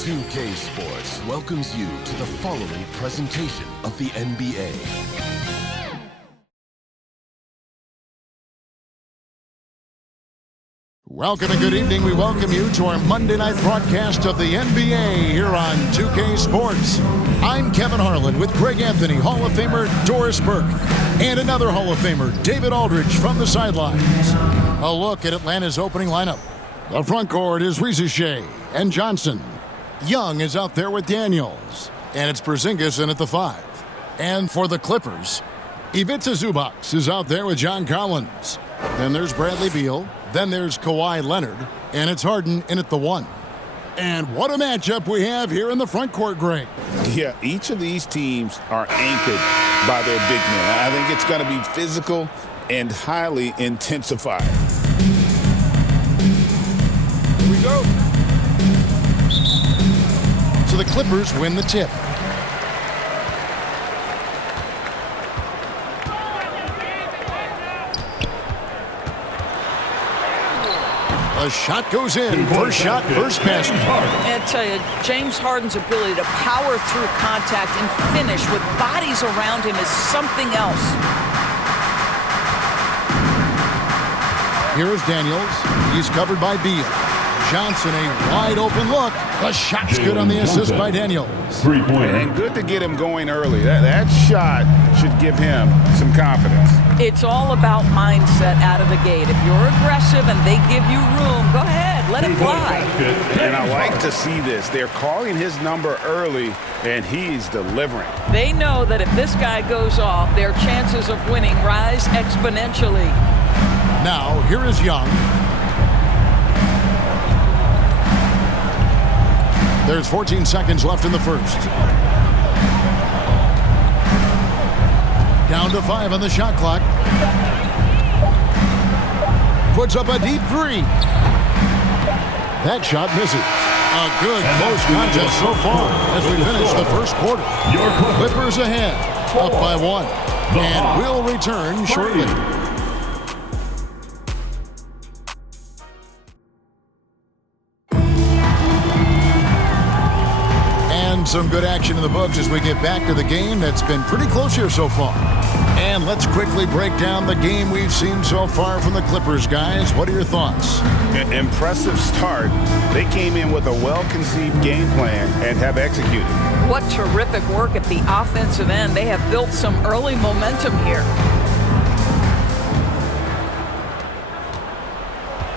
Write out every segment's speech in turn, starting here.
2K Sports welcomes you to the following presentation of the NBA. Welcome and good evening. We welcome you to our Monday night broadcast of the NBA here on 2K Sports. I'm Kevin Harlan with Greg Anthony, Hall of Famer Doris Burke, and another Hall of Famer, David Aldridge, from the sidelines. A look at Atlanta's opening lineup. The front court is Shea and Johnson. Young is out there with Daniels, and it's Porzingis in at the 5. And for the Clippers, Ivica Zubac is out there with John Collins. Then there's Bradley Beal. Then there's Kawhi Leonard, and it's Harden in at the 1. And what a matchup we have here in the front court, Greg. Yeah, each of these teams are anchored by their big men. I think it's going to be physical and highly intensified. Here we go. So the Clippers win the tip. A shot goes in. First shot, first basket. I tell you, James Harden's ability to power through contact and finish with bodies around him is something else. Here is Daniels. He's covered by Beal. Johnson, a wide open look. The shot's good on the assist by Daniels. 3-pointer. And good to get him going early. That shot should give him some confidence. It's all about mindset out of the gate. If you're aggressive and they give you room, go ahead, let it fly. And I like to see this. They're calling his number early, and he's delivering. They know that if this guy goes off, their chances of winning rise exponentially. Now, here is Young. There's 14 seconds left in the first. Down to 5 on the shot clock. Puts up a deep 3. That shot misses. A good close contest so far as we finish the first quarter. Clippers ahead, up by 1. And we'll return shortly. Some good action in the books as we get back to the game that's been pretty close here so far. And let's quickly break down the game we've seen so far from the Clippers, guys. What are your thoughts? Impressive start. They came in with a well-conceived game plan and have executed. What terrific work at the offensive end. They have built some early momentum here.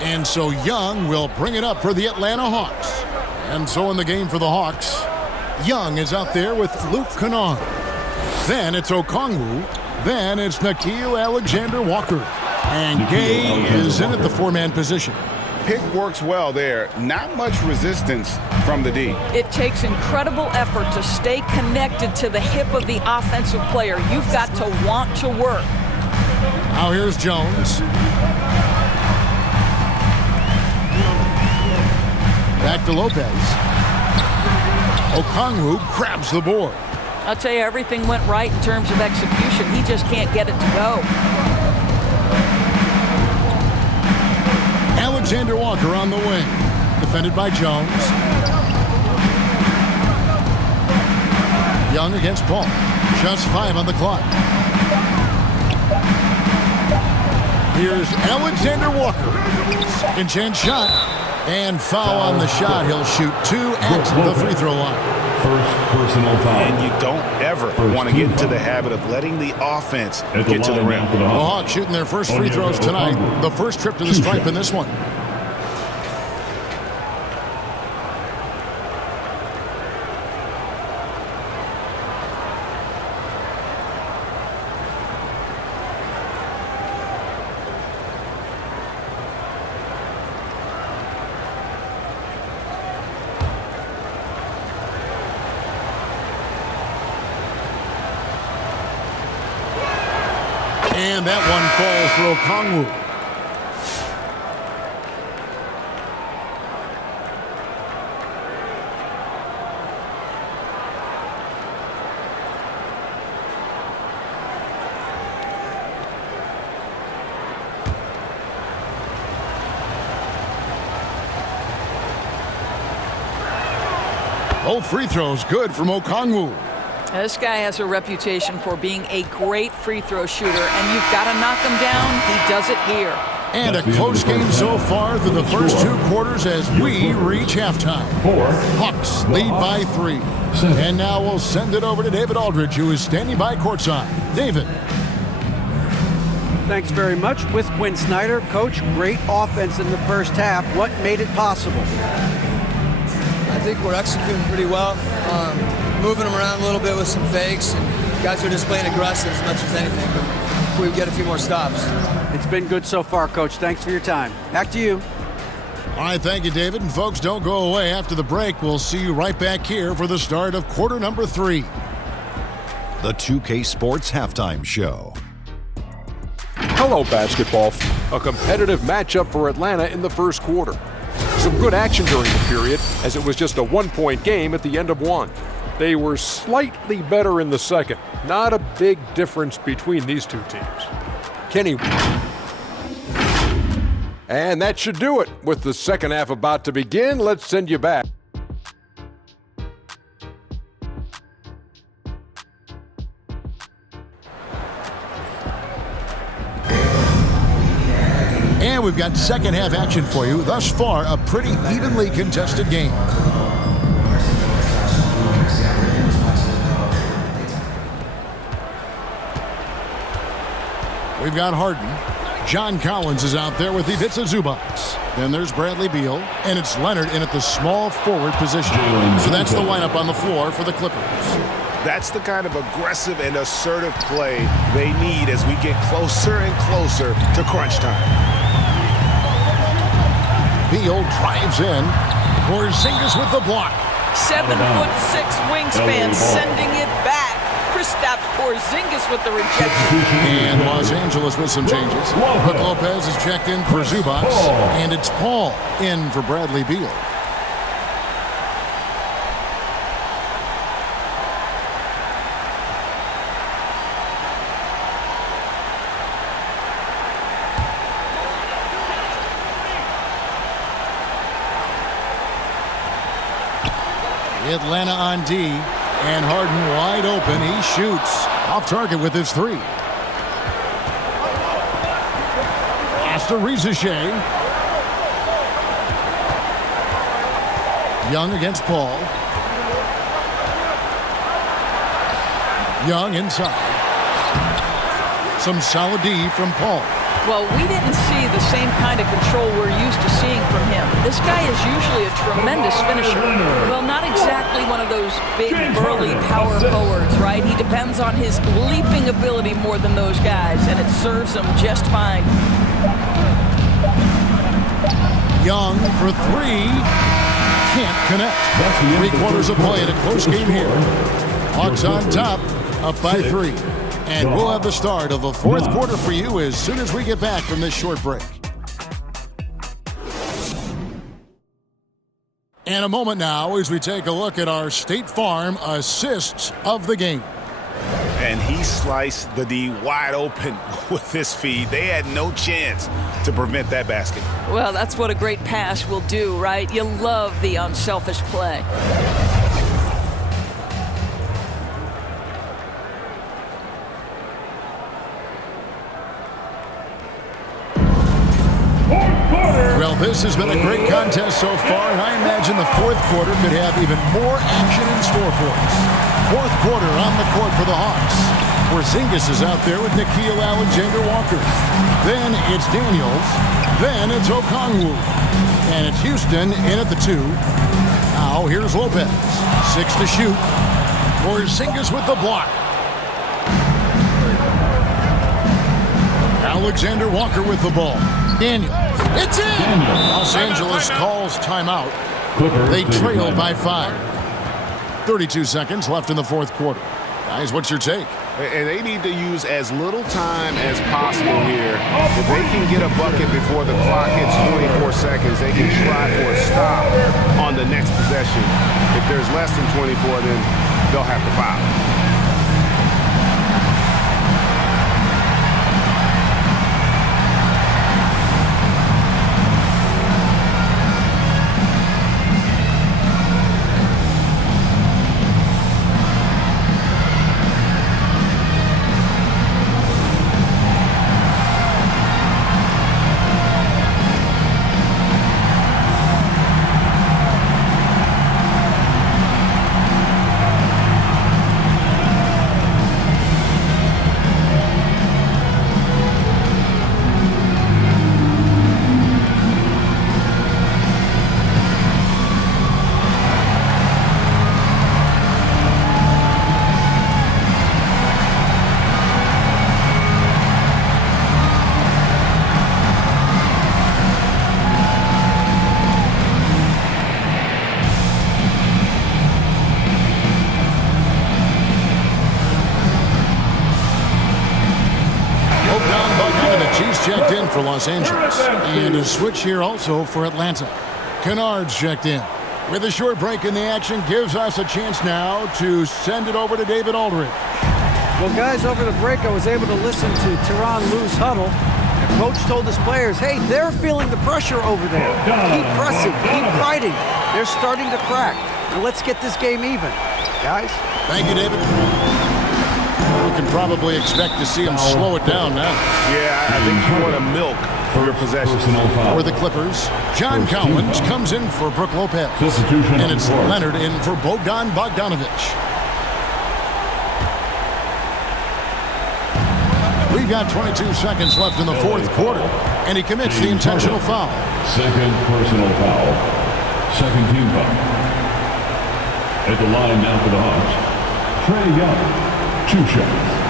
And so Young will bring it up for the Atlanta Hawks. And so in the game for the Hawks, Young is out there with Luke Kennard. Then it's Okongwu. Then it's Nickeil Alexander-Walker. And Gay is in at the 4-man position. Pick works well there. Not much resistance from the D. It takes incredible effort to stay connected to the hip of the offensive player. You've got to want to work. Now here's Jones. Back to Lopez. Okongwu grabs the board. I'll tell you, everything went right in terms of execution. He just can't get it to go. Alexander Walker on the wing. Defended by Jones. Young against Paul. Just 5 on the clock. Here's Alexander Walker. Second chance shot. And foul on the shot. He'll shoot 2 at the free throw line. First personal foul. And you don't ever want to get into the habit of letting the offense get to the rim. The Hawks shooting their first free throws tonight. The first trip to the stripe in this one. And that one falls for Okongwu. Both free throws good from Okongwu. This guy has a reputation for being a great free throw shooter, and you've got to knock him down. He does it here. And a close game so far through the first 2 quarters as we reach halftime. Hawks lead by 3. And now we'll send it over to David Aldridge, who is standing by courtside. David. Thanks very much. With Quinn Snyder, Coach, great offense in the first half. What made it possible? I think we're executing pretty well. Moving them around a little bit with some fakes. And guys are just playing aggressive as much as anything. But if we get a few more stops. It's been good so far, Coach. Thanks for your time. Back to you. All right, thank you, David. And folks, don't go away. After the break, we'll see you right back here for the start of quarter number 3. The 2K Sports Halftime Show. Hello, basketball. A competitive matchup for Atlanta in the first quarter. Some good action during the period, as it was just a 1-point game at the end of 1. They were slightly better in the second. Not a big difference between these two teams. Kenny. And that should do it. With the second half about to begin, let's send you back. And we've got second half action for you. Thus far, a pretty evenly contested game. We've got Harden. John Collins is out there with Ivica Zubac. Then there's Bradley Beal, and it's Leonard in at the small forward position. So that's the lineup on the floor for the Clippers. That's the kind of aggressive and assertive play they need as we get closer and closer to crunch time. Beal drives in. Porzingis with the block. 7'6" wingspan, sending it back. Kristaps Porzingis with the rejection. And Los Angeles with some changes. Brook Lopez is checked in for Zubac. And it's Paul in for Bradley Beal. Atlanta on D, and Harden wide open. He shoots off target with his 3. Pass to Rizachet. Young against Paul. Young inside. Some solid D from Paul. Well, we didn't see the same kind of control we're used to seeing from him. This guy is usually a tremendous finisher. Well, not exactly one of those big, burly power forwards, right? He depends on his leaping ability more than those guys, and it serves him just fine. Young for 3. Can't connect. 3 quarters of play in a close game here. Hawks on top, up by 3. And we'll have the start of the fourth quarter for you as soon as we get back from this short break. And a moment now as we take a look at our State Farm assists of the game. And he sliced the D wide open with his feed. They had no chance to prevent that basket. Well, that's what a great pass will do, right? You love the unselfish play. Well, this has been a great contest so far, and I imagine the fourth quarter could have even more action in store for us. Fourth quarter on the court for the Hawks. Porzingis is out there with Nickeil Alexander-Walker. Then it's Daniels. Then it's Okongwu. And it's Houston in at the 2. Now here's Lopez. 6 to shoot. Porzingis with the block. Alexander-Walker with the ball. Daniels. It's in! Los Angeles calls timeout. They trail by 5. 32 seconds left in the fourth quarter. Guys, what's your take? And they need to use as little time as possible here. If they can get a bucket before the clock hits 24 seconds, they can try for a stop on the next possession. If there's less than 24, then they'll have to foul. for Los Angeles. And a switch here also for Atlanta. Kennard's checked in. With a short break in the action, gives us a chance now to send it over to David Aldridge. Well, guys, over the break, I was able to listen to Tyronn Lue's huddle. The coach told his players, hey, they're feeling the pressure over there. Keep pressing, keep fighting. They're starting to crack. And let's get this game even, guys. Thank you, David. We can probably expect to see them slow it down now. Yeah, I think you want to milk for your possession. For the Clippers, John Collins comes in for Brook Lopez. And it's Leonard in for Bogdan Bogdanović. We've got 22 seconds left in the fourth quarter, and he commits the intentional foul. Second personal foul. Second team foul. At the line now for the Hawks, Trae Young, 2 shots.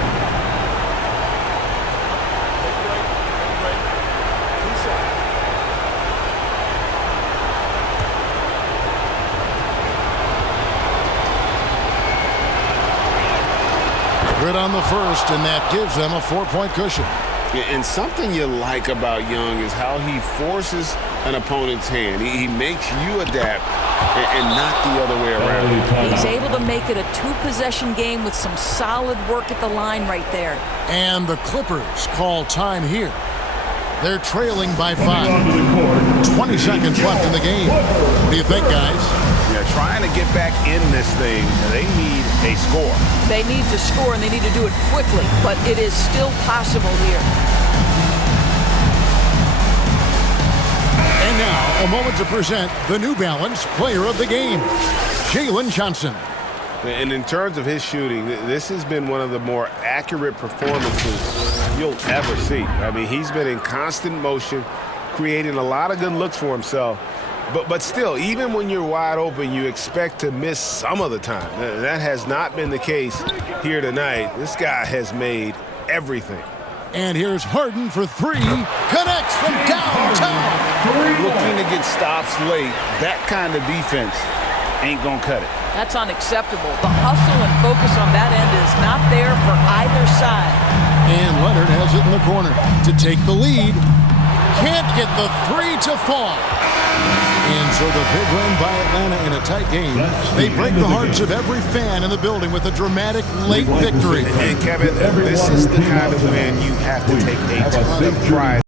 Good on the first, and that gives them a 4-point cushion. And something you like about Young is how he forces an opponent's hand. He makes you adapt and not the other way around. He's able to make it a 2-possession game with some solid work at the line right there. And the Clippers call time here. They're trailing by 5. 20 seconds left in the game. What do you think, guys? Yeah, trying to get back in this thing, they need a score. They need to score, and they need to do it quickly, but it is still possible here. And now, a moment to present the New Balance Player of the Game, Jalen Johnson. And in terms of his shooting, this has been one of the more accurate performances you'll ever see. I mean, he's been in constant motion, creating a lot of good looks for himself. But still, even when you're wide open, you expect to miss some of the time. That has not been the case here tonight. This guy has made everything. And here's Harden for 3. Connects from downtown. Looking to get stops late. That kind of defense ain't going to cut it. That's unacceptable. The hustle and focus on that end is not there for either side. And Leonard has it in the corner to take the lead. Can't get the 3 to fall. And so the big win by Atlanta in a tight game. They break the hearts of every fan in the building with a dramatic late victory. And Kevin, this is the kind of win you have to take a ton of pride